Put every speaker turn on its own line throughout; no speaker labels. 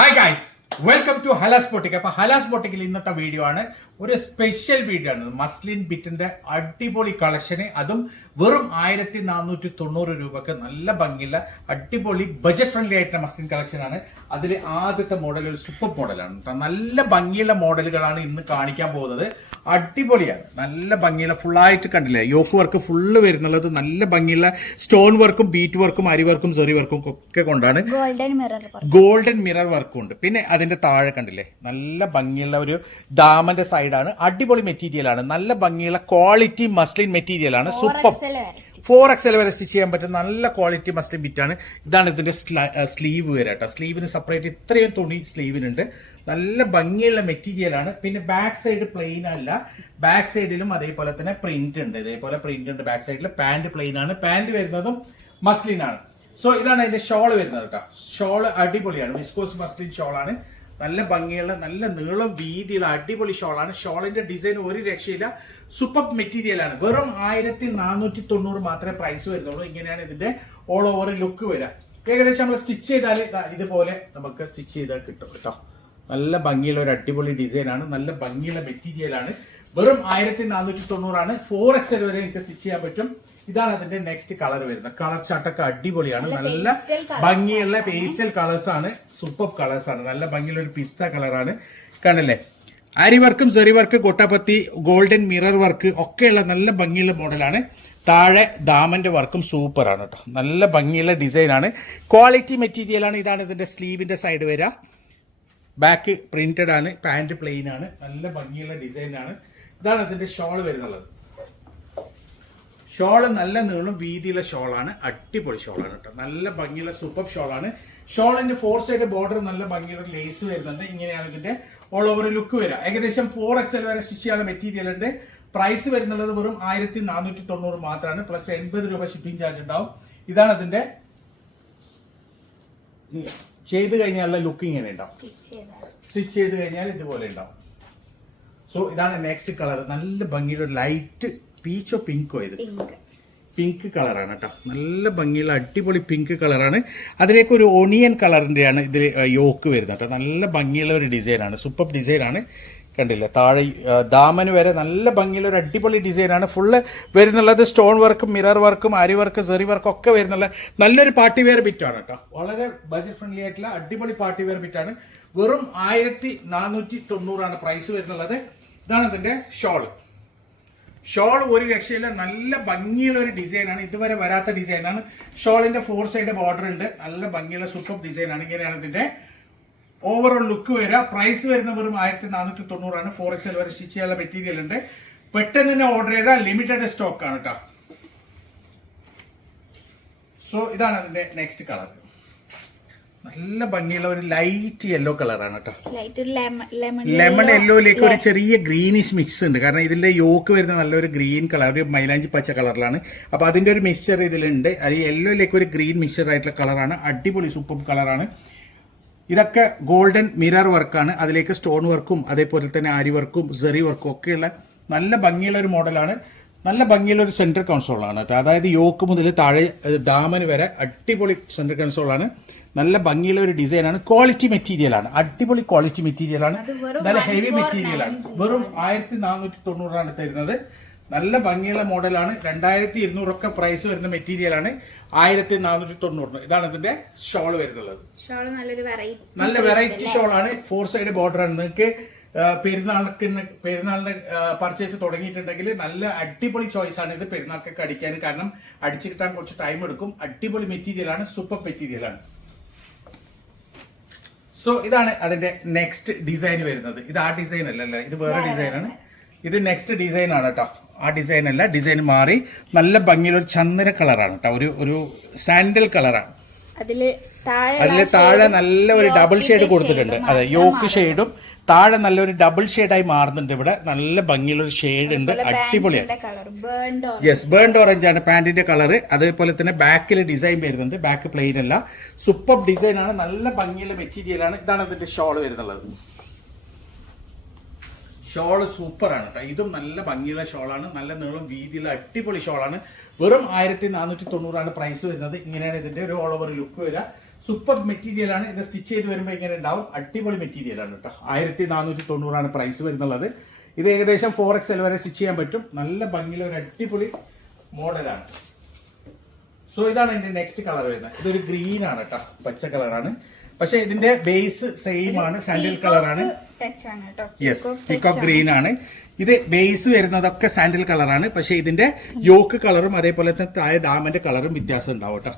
Hi guys welcome to Halas boutique അപ്പൊ ഹലാസ് ബോട്ടിക്കിൽ ഇന്നത്തെ video ആണ്. ഒരു സ്പെഷ്യൽ വീടാണ്. ആണ് മസ്ലിൻ ബിറ്റിന്റെ അടിപൊളി കളക്ഷന് അതും വെറും ആയിരത്തി നാനൂറ്റി തൊണ്ണൂറ് രൂപക്ക് നല്ല ഭംഗിയുള്ള അടിപൊളി ബജറ്റ് ഫ്രണ്ട്ലി ആയിട്ടുള്ള മസ്ലിൻ കളക്ഷൻ ആണ്. അതിൽ ആദ്യത്തെ മോഡൽ ഒരു സൂപ്പർ മോഡലാണ് കേട്ടോ നല്ല ഭംഗിയുള്ള മോഡലുകളാണ് ഇന്ന് കാണിക്കാൻ പോകുന്നത്. അടിപൊളിയാണ്. നല്ല ഭംഗിയുള്ള ഫുള്ളായിട്ട് കണ്ടില്ലേ? യോക്ക് വർക്ക് ഫുള്ള് വരുന്നുള്ളത് നല്ല ഭംഗിയുള്ള സ്റ്റോൺ വർക്കും ബീറ്റ് വർക്കും അരി വർക്കും സെറി വർക്കും ഒക്കെ കൊണ്ടാണ്
ഗോൾഡൻ മിറർ
വർക്കും ഉണ്ട്. പിന്നെ അതിന്റെ താഴെ കണ്ടില്ലേ? നല്ല ഭംഗിയുള്ള ഒരു ദാമന്റെ സൈഡാണ് അടിപൊളി മെറ്റീരിയൽ ആണ്. നല്ല ഭംഗിയുള്ള ക്വാളിറ്റി മസ്ലിൻ മെറ്റീരിയൽ ആണ്. സൂപ്പർ ഫോർ എക്സൽ വരെ സ്റ്റിച്ച് ചെയ്യാൻ പറ്റുന്ന നല്ല ക്വാളിറ്റി മസ്ലിൻ ബിറ്റാണ് ഇതാണ് ഇതിന്റെ സ്ലീവ് വരെ കേട്ടോ സ്ലീവിന് സെപ്പറേറ്റ് ഇത്രയും തുണി സ്ലീവിനുണ്ട് നല്ല ഭംഗിയുള്ള മെറ്റീരിയൽ ആണ്. പിന്നെ ബാക്ക് സൈഡ് പ്ലെയിൻ അല്ല. ബാക്ക് സൈഡിലും അതേപോലെ തന്നെ പ്രിന്റ് ഉണ്ട്. ഇതേപോലെ പ്രിന്റ് ഉണ്ട്. ബാക്ക് സൈഡിൽ പാന്റ് പ്ലെയിൻ ആണ്. പാന്റ് വരുന്നതും മസ്ലിൻ ആണ്. സോ ഇതാണ് അതിന്റെ ഷോൾ വരുന്നത് കേട്ടോ. ഷോൾ അടിപൊളിയാണ്. വിസ്കോസ് മസ്ലിൻ ഷോളാണ് നല്ല ഭംഗിയുള്ള നല്ല നീളം വീതിയുള്ള അടിപൊളി ഷോളാണ്. ഷോളിന്റെ ഡിസൈൻ ഒരു രക്ഷയില്ല. സൂപ്പർ മെറ്റീരിയൽ ആണ്. വെറും ആയിരത്തി നാനൂറ്റി തൊണ്ണൂറ് മാത്രമേ പ്രൈസ് വരുന്നുള്ളൂ. ഇങ്ങനെയാണ് ഇതിന്റെ ഓൾ ഓവർ ലുക്ക് വരിക. ഏകദേശം നമ്മൾ സ്റ്റിച്ച് ചെയ്താൽ ഇതുപോലെ നമുക്ക് സ്റ്റിച്ച് ചെയ്താൽ കിട്ടും കേട്ടോ. നല്ല ഭംഗിയുള്ള ഒരു അടിപൊളി ഡിസൈനാണ് നല്ല ഭംഗിയുള്ള മെറ്റീരിയൽ ആണ്. വെറും ആയിരത്തി നാനൂറ്റി തൊണ്ണൂറാണ് ഫോർ എക്സ് വരെ എനിക്ക് സ്റ്റിച്ച് ചെയ്യാൻ പറ്റും. ഇതാണ് അതിന്റെ നെക്സ്റ്റ് കളർ വരുന്നത്. കളർ ചാട്ടൊക്കെ അടിപൊളിയാണ്. നല്ല ഭംഗിയുള്ള പേസ്റ്റൽ കളേഴ്സ് ആണ്. സൂപ്പർ കളേഴ്സ് ആണ്. നല്ല ഭംഗിയുള്ള ഒരു പിസ്ത കളറാണ് കണ്ടല്ലേ? അരി വർക്കും സെറി വർക്ക് കൊട്ടപ്പത്തി ഗോൾഡൻ മിറർ വർക്ക് ഒക്കെയുള്ള നല്ല ഭംഗിയുള്ള മോഡലാണ് താഴെ ഡാമന്റെ വർക്കും സൂപ്പറാണ് കേട്ടോ നല്ല ഭംഗിയുള്ള ഡിസൈനാണ് ആണ്. ക്വാളിറ്റി മെറ്റീരിയലാണ് ഇതാണ് ഇതിന്റെ സ്ലീവിന്റെ സൈഡ് വരിക. ബാക്ക് പ്രിന്റഡ് ആണ്. പാന്റ് പ്ലെയിൻ ആണ്. നല്ല ഭംഗിയുള്ള ഡിസൈനാണ് ആണ്. ഇതാണ് ഇതിന്റെ ഷോൾ വരുന്നുള്ളത്. ഷോൾ നല്ല നീളം വീതിയുള്ള ഷോളാണ്. അടിപൊളി ഷോളാണ് കേട്ടോ. നല്ല ഭംഗിയുള്ള സൂപ്പർ ഷോളാണ്. ഷോളിന്റെ ഫോർ സൈഡ് ബോർഡർ നല്ല ഭംഗിയുള്ള ലേസ് വരുന്നുണ്ട്. ഇങ്ങനെയാണ് ഇതിന്റെ ഓൾ ഓവർ ലുക്ക് വരിക. ഏകദേശം ഫോർ എക്സ് വരെ സ്റ്റിച്ച് ചെയ്യാൻ മെറ്റീരിയൽ ഉണ്ട്. പ്രൈസ് വരുന്നുള്ളത് വെറും ആയിരത്തി നാനൂറ്റി തൊണ്ണൂറ് മാത്രമാണ്. പ്ലസ് എൺപത് രൂപ ഷിപ്പിംഗ് ചാർജ് ഉണ്ടാവും. ഇതാണ് അതിന്റെ ചെയ്ത് കഴിഞ്ഞാലുള്ള ലുക്ക് ഇങ്ങനെ ഉണ്ടാവും. സ്റ്റിച്ച് ചെയ്ത് കഴിഞ്ഞാൽ ഇതുപോലെ ഉണ്ടാവും. സോ ഇതാണ് നെക്സ്റ്റ് കളർ നല്ല ഭംഗിയുടെ ലൈറ്റ് പീച്ചോ പിങ്കോ ഇത്
പിങ്ക്
കളറാണ് കേട്ടോ നല്ല ഭംഗിയുള്ള അടിപൊളി പിങ്ക് കളറാണ് അതിലേക്ക് ഒരു ഒണിയൻ കളറിന്റെയാണ് ഇതിൽ യോക്ക് വരുന്നത് കേട്ടോ നല്ല ഭംഗിയുള്ള ഒരു ഡിസൈനാണ് സൂപ്പർ ഡിസൈനാണ് കണ്ടില്ല? താഴെ ദാമന് വരെ നല്ല ഭംഗിയുള്ള ഒരു അടിപൊളി ഡിസൈനാണ് ഫുള്ള് വരുന്നുള്ളത് സ്റ്റോൺ വർക്കും മിറർ വർക്കും അരി വർക്ക് സെറി വർക്കും ഒക്കെ വരുന്നുള്ള നല്ലൊരു പാർട്ടി വെയർ ബിറ്റാണ് കേട്ടോ വളരെ ബജറ്റ് ഫ്രണ്ട്ലി ആയിട്ടുള്ള അടിപൊളി പാർട്ടി വെയർ ബിറ്റാണ് വെറും ആയിരത്തി നാനൂറ്റി തൊണ്ണൂറാണ് പ്രൈസ് വരുന്നുള്ളത്. ഇതാണ് ഇതിന്റെ ഷോൾ. ഷോൾ ഒരു രക്ഷയില്ല നല്ല ഭംഗിയുള്ള ഒരു ഡിസൈനാണ്. ഇതുവരെ വരാത്ത ഡിസൈനാണ്. ഷോളിന്റെ ഫോർ സൈഡ് ബോർഡർ ഉണ്ട്. നല്ല ഭംഗിയുള്ള സൂപ്പർ ഡിസൈനാണ്. ഇങ്ങനെയാണ് ഇതിന്റെ ഓവറോൾ ലുക്ക് വരിക. പ്രൈസ് വരുന്ന വെറും ആയിരത്തി നാനൂറ്റി തൊണ്ണൂറാണ് ഫോർ എക്സൽ വരെ സ്റ്റിച്ച് ചെയ്യാനുള്ള മെറ്റീരിയൽ ഉണ്ട്. പെട്ടെന്ന് തന്നെ ഓർഡർ ചെയ്താൽ ലിമിറ്റഡ് സ്റ്റോക്ക് ആണ് കേട്ടോ സോ ഇതാണ് അതിന്റെ നെക്സ്റ്റ് കളർ നല്ല ഭംഗിയുള്ള ഒരു ലൈറ്റ് യെല്ലോ കളറാണ് കേട്ടോ.
ലെമൺ
യെല്ലോയിലേക്ക് ഒരു ചെറിയ ഗ്രീനിഷ് മിക്സ് ഉണ്ട്. കാരണം ഇതിന്റെ യോക്ക് വരുന്ന നല്ലൊരു ഗ്രീൻ കളർ ഒരു മൈലാഞ്ചി പച്ച കളറിലാണ് അപ്പൊ അതിന്റെ ഒരു മിക്സ്ചർ ഇതിലുണ്ട്. അത് യെല്ലോയിലേക്ക് ഒരു ഗ്രീൻ മിക്സ്ചർ ആയിട്ടുള്ള കളറാണ് അടിപൊളി സൂപ്പർ കളറാണ് ഇതൊക്കെ ഗോൾഡൻ മിറർ വർക്കാണ് അതിലേക്ക് സ്റ്റോൺ വർക്കും അതേപോലെ തന്നെ ആരി വർക്കും സെറി വർക്കും ഒക്കെയുള്ള നല്ല ഭംഗിയുള്ള ഒരു മോഡലാണ് നല്ല ഭംഗിയുള്ള ഒരു സെൻട്രൽ കൺസോളാണ് കേട്ടോ. അതായത് യോക്ക് മുതൽ താഴെ ദാമന് വരെ അടിപൊളി സെൻട്രൽ കൺസോളാണ് നല്ല ഭംഗിയുള്ള ഒരു ഡിസൈനാണ്. ക്വാളിറ്റി മെറ്റീരിയലാണ് അടിപൊളി ക്വാളിറ്റി
മെറ്റീരിയലാണ്
നല്ല ഹെവി മെറ്റീരിയലാണ് വെറും ആയിരത്തി നാനൂറ്റി തൊണ്ണൂറാണ് തരുന്നത്. നല്ല ഭംഗിയുള്ള മോഡലാണ്. രണ്ടായിരത്തി ഇരുന്നൂറൊക്കെ പ്രൈസ് വരുന്ന മെറ്റീരിയൽ ആണ്. ആയിരത്തി നാനൂറ്റി തൊണ്ണൂറിന് ഇതാണ് ഇതിന്റെ ഷോൾ വരുന്നുള്ളത്. നല്ല വെറൈറ്റി ഷോൾ ആണ്. ഫോർ സൈഡ് ബോർഡർ ആണ്. നിങ്ങൾക്ക് പെരുന്നാൾക്ക് പെരുന്നാളിന്റെ പർച്ചേസ് തുടങ്ങിയിട്ടുണ്ടെങ്കിൽ നല്ല അടിപൊളി ചോയ്സ് ആണ് ഇത് പെരുന്നാൾക്കൊക്കെ അടിക്കാൻ. കാരണം അടിച്ചു കിട്ടാൻ കുറച്ച് ടൈം എടുക്കും. അടിപൊളി മെറ്റീരിയലാണ് സൂപ്പർ മെറ്റീരിയൽ ആണ്. സോ ഇതാണ് അതിന്റെ നെക്സ്റ്റ് ഡിസൈൻ വരുന്നത്. ഇത് ആ ഡിസൈൻ അല്ലല്ലേ? ഇത് വേറെ ഡിസൈൻ ആണ്. ഇത് നെക്സ്റ്റ് ഡിസൈൻ ആണ് കേട്ടോ ആ ഡിസൈൻ അല്ല ഡിസൈൻ മാറി നല്ല ഭംഗിയുള്ള ഒരു ചന്ദന കളറാണ് കേട്ടോ ഒരു ഒരു സാൻഡൽ കളറാണ്.
അതിൽ
അതിൽ താഴെ നല്ല ഒരു ഡബിൾ ഷെയ്ഡ് കൊടുത്തിട്ടുണ്ട്. അതെ യോക്ക് ഷെയ്ഡും താഴെ നല്ലൊരു ഡബിൾ ഷെയ്ഡായി മാറുന്നുണ്ട് ഇവിടെ. നല്ല ഭംഗിയുള്ള ഒരു ഷെയ്ഡ് ഉണ്ട് അടിപൊളിയാണ് യെസ് ബേൺഡ് ഓറഞ്ച് ആണ് പാന്റിന്റെ കളർ അതേപോലെ തന്നെ ബാക്കിൽ ഡിസൈൻ വരുന്നുണ്ട്. ബാക്ക് പ്ലെയിൻ അല്ല. സൂപ്പർ ഡിസൈൻ ആണ്. നല്ല ഭംഗിയുള്ള മെറ്റീരിയലാണ്. ഇതാണ് അതിന്റെ ഷോൾ വരുന്നുള്ളത്. ഷോൾ സൂപ്പർ ആണ് കേട്ടോ ഇതും നല്ല ഭംഗിയുള്ള ഷോളാണ് നല്ല നീളം വീതിയുള്ള അടിപൊളി ഷോളാണ് വെറും ആയിരത്തി നാനൂറ്റി തൊണ്ണൂറാണ് പ്രൈസ് വരുന്നത്. ഇങ്ങനെയാണ് ഇതിന്റെ ഒരു ഓൾ ഓവർ ലുക്ക് വരിക. സൂപ്പർ മെറ്റീരിയൽ ആണ്. ഇത് സ്റ്റിച്ച് ചെയ്ത് വരുമ്പോൾ ഇങ്ങനെ ഉണ്ടാവും. അടിപൊളി മെറ്റീരിയലാണ് കേട്ടോ. ആയിരത്തി നാനൂറ്റി തൊണ്ണൂറാണ് പ്രൈസ് വരുന്നുള്ളത്. ഇത് ഏകദേശം ഫോർ എക്സ് എൽ വരെ സ്റ്റിച്ച് ചെയ്യാൻ പറ്റും. നല്ല ഭംഗിയുള്ള ഒരു അടിപൊളി മോഡലാണ് സോ ഇതാണ് എന്റെ നെക്സ്റ്റ് കളർ വരുന്നത്. ഇതൊരു ഗ്രീൻ ആണ് കേട്ടോ. പച്ച കളറാണ് പക്ഷെ ഇതിന്റെ ബേസ് സെയിം ആണ്. സാൻഡിൽ കളറാണ് യെസ്
പിക്കോ
ഗ്രീൻ ആണ് ഇത് ബേസ് വരുന്നതൊക്കെ സാൻഡൽ കളറാണ് പക്ഷെ ഇതിന്റെ യോക്ക് കളറും അതേപോലെ തന്നെ താഴെ ദാമന്റെ കളറും വ്യത്യാസം ഉണ്ടാവും കേട്ടോ.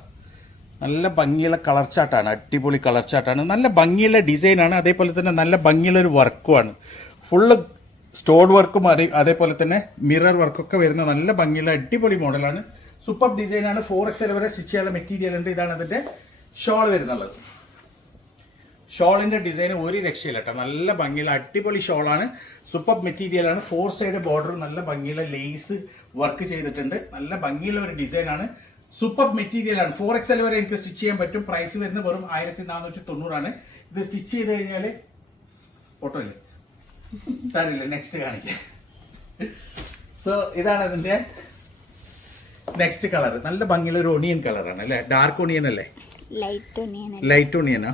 നല്ല ഭംഗിയുള്ള കളർ ചാട്ടാണ് അടിപൊളി കളർ ചാട്ടാണ് നല്ല ഭംഗിയുള്ള ഡിസൈനാണ് അതേപോലെ തന്നെ നല്ല ഭംഗിയുള്ള ഒരു വർക്കുമാണ് ഫുള്ള് സ്റ്റോൺ വർക്കും അതേ അതേപോലെ തന്നെ മിറർ വർക്കൊക്കെ വരുന്ന നല്ല ഭംഗിയുള്ള അടിപൊളി മോഡലാണ് സൂപ്പർ ഡിസൈനാണ് ഫോർ എക്സ് വരെ സ്റ്റിച്ച് ചെയ്യാനുള്ള മെറ്റീരിയൽ ഉണ്ട്. ഇതാണ് അതിന്റെ ഷോൾ വരുന്നുള്ളത് ഷോളിന്റെ ഡിസൈൻ ഒരു രക്ഷയില്ല കേട്ടോ. നല്ല ഭംഗിയുള്ള അടിപൊളി ഷോളാണ് സൂപ്പർ മെറ്റീരിയൽ ആണ്. ഫോർ സൈഡ് ബോർഡർ നല്ല ഭംഗിയുള്ള ലേസ് വർക്ക് ചെയ്തിട്ടുണ്ട്. നല്ല ഭംഗിയുള്ള ഒരു ഡിസൈനാണ് സൂപ്പർ മെറ്റീരിയൽ ആണ്. ഫോർ എക്സ് എൽ വരെ എനിക്ക് സ്റ്റിച്ച് ചെയ്യാൻ പറ്റും. പ്രൈസ് വരുന്നത് വെറും ആയിരത്തി നാനൂറ്റി തൊണ്ണൂറാണ് ഇത് സ്റ്റിച്ച് ചെയ്ത് കഴിഞ്ഞാൽ ഫോട്ടോ ഇല്ലേ? തരില്ല. നെക്സ്റ്റ് കാണിക്കാം. സോ ഇതാണ് അതിന്റെ നെക്സ്റ്റ് കളർ നല്ല ഭംഗിയുള്ള ഒരു ഒണിയൻ കളറാണ് അല്ലേ? ഡാർക്ക് ഒണിയൻ അല്ലേ?
ലൈറ്റ് ഒണിയൻ
ലൈറ്റ് ഒണിയനാ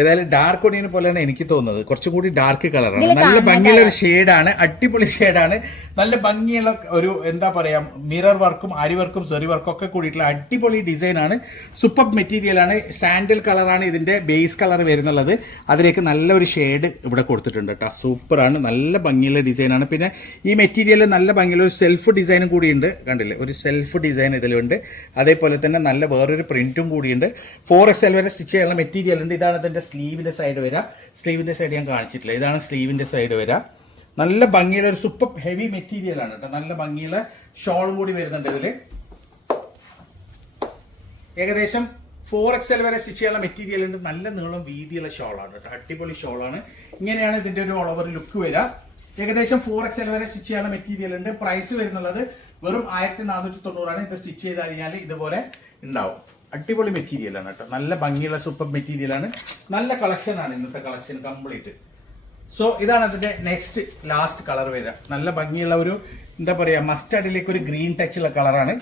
ഏതായാലും ഡാർക്ക് ഒടിയനെ പോലെയാണ് എനിക്ക് തോന്നുന്നത്. കുറച്ചും കൂടി ഡാർക്ക് കളറാണ് നല്ല ഭംഗിയുള്ള ഒരു ഷെയ്ഡാണ് അടിപൊളി ഷെയ്ഡാണ് നല്ല ഭംഗിയുള്ള ഒരു എന്താ പറയാ മിറർ വർക്കും അരി വർക്കും സെറി വർക്കും ഒക്കെ കൂടിയിട്ടുള്ള അടിപൊളി ഡിസൈൻ ആണ്. സൂപ്പർ മെറ്റീരിയൽ ആണ്. സാൻഡൽ കളറാണ് ഇതിന്റെ ബേസ് കളർ വരുന്നുള്ളത്. അതിലേക്ക് നല്ലൊരു ഷെയ്ഡ് ഇവിടെ കൊടുത്തിട്ടുണ്ട് കേട്ടോ സൂപ്പറാണ് നല്ല ഭംഗിയുള്ള ഡിസൈനാണ് പിന്നെ ഈ മെറ്റീരിയൽ നല്ല ഭംഗിയുള്ള ഒരു സെൽഫ് ഡിസൈനും കൂടിയുണ്ട്. കണ്ടില്ലേ? ഒരു സെൽഫ് ഡിസൈൻ ഇതിലുണ്ട്. അതേപോലെ തന്നെ നല്ല വേറൊരു പ്രിന്റും കൂടിയുണ്ട്. ഫോർ എക്സ് എൽ വരെ സ്റ്റിച്ച് ചെയ്യാനുള്ള മെറ്റീരിയൽ ഉണ്ട്. ഇതാണ് ഇതിന്റെ സ്ലീവിന്റെ സൈഡ് വരാം സ്ലീവിന്റെ സൈഡ് ഞാൻ കാണിച്ചിട്ടില്ല. ഇതാണ് സ്ലീവിന്റെ സൈഡ് വരാം. നല്ല ഭംഗിയുള്ള ഒരു സൂപ്പർ ഹെവി മെറ്റീരിയൽ ആണ് കേട്ടോ നല്ല ഭംഗിയുള്ള ഷോളും കൂടി വരുന്നുണ്ട് ഇതിൽ ഏകദേശം ഫോർ എക്സ് എൽ വരെ സ്റ്റിച്ച് ചെയ്യാനുള്ള മെറ്റീരിയൽ ഉണ്ട്. നല്ല നീളം വീതിയുള്ള ഷോളാണ് കേട്ടോ അടിപൊളി ഷോളാണ് ഇങ്ങനെയാണ് ഇതിന്റെ ഒരു ഓളവർ ലുക്ക് വരിക. ഏകദേശം ഫോർ എക്സ് എൽ വരെ സ്റ്റിച്ച് ചെയ്യാനുള്ള മെറ്റീരിയൽ ഉണ്ട്. പ്രൈസ് വരുന്നുള്ളത് വെറും ആയിരത്തി നാനൂറ്റി തൊണ്ണൂറാണ് ഇത് സ്റ്റിച്ച് ചെയ്ത് കഴിഞ്ഞാൽ ഇതുപോലെ ഉണ്ടാവും. അടിപൊളി മെറ്റീരിയലാണ് കേട്ടോ. നല്ല ഭംഗിയുള്ള സൂപ്പർ മെറ്റീരിയലാണ് നല്ല കളക്ഷനാണ് ഇന്നത്തെ കളക്ഷൻ കംപ്ലീറ്റ് സോ ഇതാണ് അതിന്റെ നെക്സ്റ്റ് ലാസ്റ്റ് കളർ വരിക. നല്ല ഭംഗിയുള്ള ഒരു എന്താ പറയാ മസ്റ്റാർഡിലേക്ക് ഒരു ഗ്രീൻ ടച്ചുള്ള കളറാണ്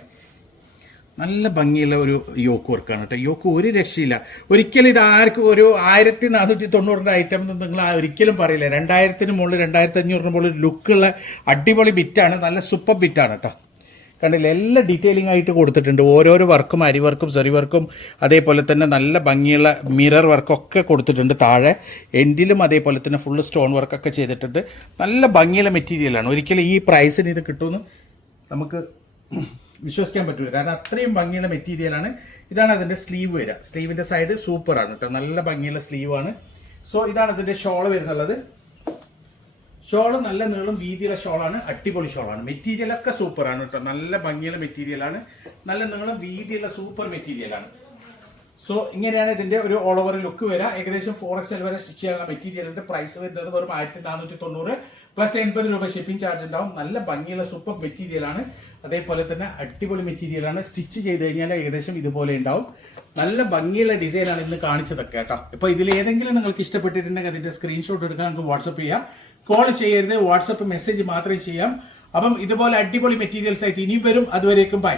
നല്ല ഭംഗിയുള്ള ഒരു യോക്ക് വർക്കാണ് കേട്ടോ. യോക്ക് ഒരു രക്ഷയില്ല. ഒരിക്കലും ഇത് ആർക്കും ഒരു ആയിരത്തി നാനൂറ്റി തൊണ്ണൂറിന്റെ ഐറ്റം എന്ന് നിങ്ങൾ ഒരിക്കലും പറയില്ല. രണ്ടായിരത്തിന് മുകളിൽ രണ്ടായിരത്തി അഞ്ഞൂറിന് മുകളിൽ ലുക്കുള്ള അടിപൊളി ബിറ്റാണ് നല്ല സൂപ്പർ ബിറ്റാണ് കേട്ടോ. കണ്ടില്ല? എല്ലാ ഡീറ്റെയിലിംഗ് ആയിട്ട് കൊടുത്തിട്ടുണ്ട്. ഓരോരോ വർക്കും അരി വർക്കും സെറി വർക്കും അതേപോലെ തന്നെ നല്ല ഭംഗിയുള്ള മിറർ വർക്കൊക്കെ കൊടുത്തിട്ടുണ്ട് താഴെ. എൻഡിലും അതേപോലെ തന്നെ ഫുള്ള് സ്റ്റോൺ വർക്കൊക്കെ ചെയ്തിട്ടുണ്ട്. നല്ല ഭംഗിയുള്ള മെറ്റീരിയലാണ് ഒരിക്കലും ഈ പ്രൈസിന് ഇത് കിട്ടുമെന്ന് നമുക്ക് വിശ്വസിക്കാൻ പറ്റില്ല കാരണം അത്രയും ഭംഗിയുള്ള മെറ്റീരിയലാണ് ഇതാണ് അതിന്റെ സ്ലീവ് വരിക. സ്ലീവിന്റെ സൈഡ് സൂപ്പറാണ് കേട്ടോ നല്ല ഭംഗിയുള്ള സ്ലീവാണ് സോ ഇതാണ് ഇതിന്റെ ഷോൾ വരുന്നുള്ളത്. ഷോൾ നല്ല നീളം വീതിയുള്ള ഷോളാണ് അടിപൊളി ഷോളാണ്. മെറ്റീരിയൽ ഒക്കെ സൂപ്പറാണ് കേട്ടോ നല്ല ഭംഗിയുള്ള മെറ്റീരിയലാണ് നല്ല നീളം വീതിയുള്ള സൂപ്പർ മെറ്റീരിയലാണ് സോ ഇങ്ങനെയാണ് ഇതിന്റെ ഒരു ഓൾ ഓവർ ലുക്ക് വരിക ഏകദേശം ഫോർ എക്സ് വരെ സ്റ്റിച്ച് ചെയ്യാനുള്ള മെറ്റീരിയലിന്റെ പ്രൈസ് വരുന്നത് വെറും ആയിരത്തി നാനൂറ്റി തൊണ്ണൂറ് പ്ലസ് എൺപത് രൂപ ഷിപ്പിംഗ് ചാർജ് ഉണ്ടാവും. നല്ല ഭംഗിയുള്ള സൂപ്പർ മെറ്റീരിയൽ ആണ്. അതേപോലെ തന്നെ അടിപൊളി മെറ്റീരിയൽ ആണ്. സ്റ്റിച്ച് ചെയ്ത് കഴിഞ്ഞാൽ ഏകദേശം ഇതുപോലെ ഉണ്ടാവും. നല്ല ഭംഗിയുള്ള ഡിസൈനാണ് ഇന്ന് കാണിച്ചതൊക്കെ കേട്ടോ. ഇപ്പൊ ഇതിൽ ഏതെങ്കിലും നിങ്ങൾക്ക് ഇഷ്ടപ്പെട്ടിട്ടുണ്ടെങ്കിൽ അതിന്റെ സ്ക്രീൻഷോട്ട് എടുക്കാൻ നമുക്ക് വാട്സപ്പ് ചെയ്യാം. കോൾ ചെയ്യരുത് വാട്സപ്പ് മെസ്സേജ് മാത്രമേ ചെയ്യാം. അപ്പം ഇതുപോലെ അടിപൊളി മെറ്റീരിയൽസ് ആയിട്ട് ഇനിയും വരും. അതുവരേക്കും ബൈ